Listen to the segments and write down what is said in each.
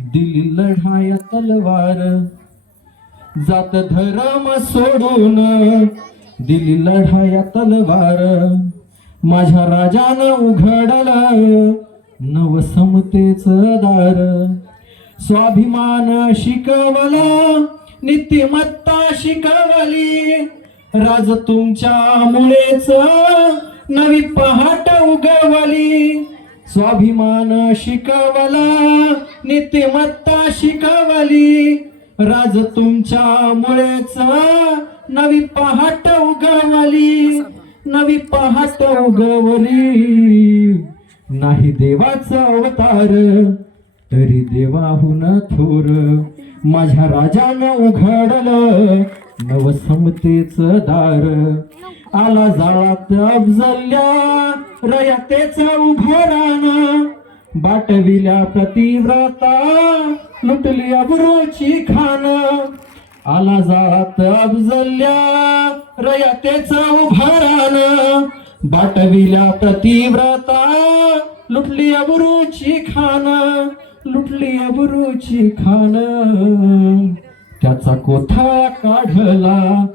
दिली लढाया तलवार. जात धर्म सोडून दिली लढाया तलवार. माझ्या राजानं उघडलं नवसमतेच दार. स्वाभिमान शिकवला नीतिमत्ता शिकवली. राज तुमच्यामुळेच नवी पहाट उगवली. स्वाभिमान शिकवला नित्यमत्ता शिकवली. राज तुमच्यामुळेच नवी पहाट उगवली. नवी पहाट उगवली. नाही देवाचा अवतार तरी देवाहून थोर. माझ्या राजानं उघडलं नवसमतेच दार. आला जाळात अफजल्या रयतेचा उभारानं बाटविल्या प्रतिव्रता लुटली अबरोची खान. आला जात अफजल्या रयतेचा उभारानं बाटविल्या प्रतिव्रता लुटली अबरूची खान. लुटली अबरूची खान. त्याचा कोथा काढला.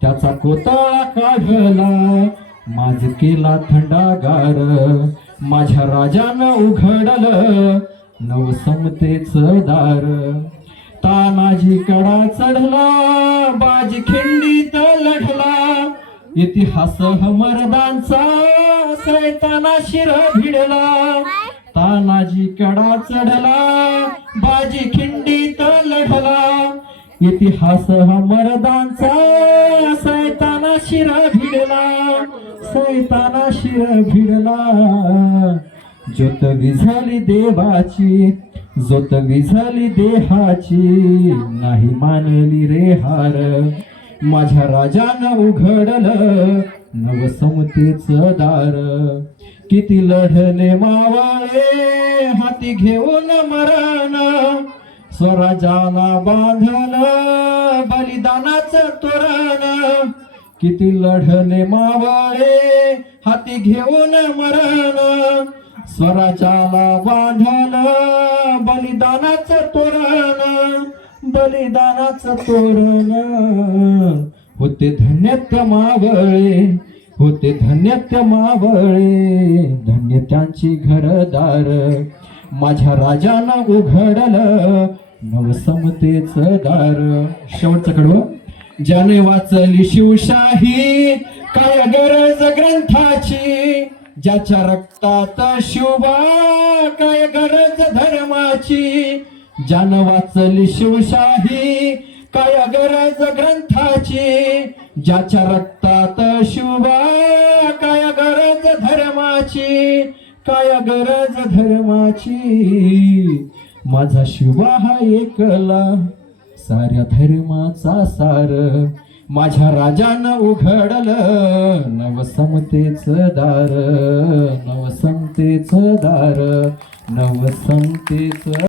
त्याचा कोता काढला. माझ केला थंडागार. माझ्या राजानं उघडलं नवसमतेच दार. तानाजी कडा चढला बाजी खिंडीत लढला. इतिहास हमरदांचा सैताना शिर भिडला. तानाजी कडा चढला बाजी खिंडीत इतिहास हा मरदांचा सैताना शिर भिडला सैताना शिर भिडला. ज्योत विझाली देवाची ज्योत विझाली देहाची नाही मानली रे हार. माझ्या राजानं उघडलं नवसमतेच दार. किती लढले मावाळे हाती घेऊन मरण. स्वराजाला बांधलं बलिदानाचं तोरण. किती लढले मावळे हाती घेऊन मरण. स्वराजाला बांधलं बलिदानाचं तोरण. बलिदानाचं तोरण. होते धन्यत्य मावळे होते धन्यत्य मावळे. धन्य त्यांची घरदार. माझ्या राजानं उघडलं नवसमतेच दार शेवटचं कडवं. ज्याने वाचली शिवशाही काय गरज ग्रंथाची? ज्याच्या रक्तात शिवबा काय गरज धर्माची? ज्यानं वाचली शिवशाही काय गरज ग्रंथाची? ज्याच्या रक्तात शिवबा काय गरज धर्माची? काय गरज धर्माची? माझा शिवा हा एकला. साऱ्या धर्माचा सार. माझ्या राजानं उघडलं. नवसमतेच दार. नवसमतेच दार. नवसमतेच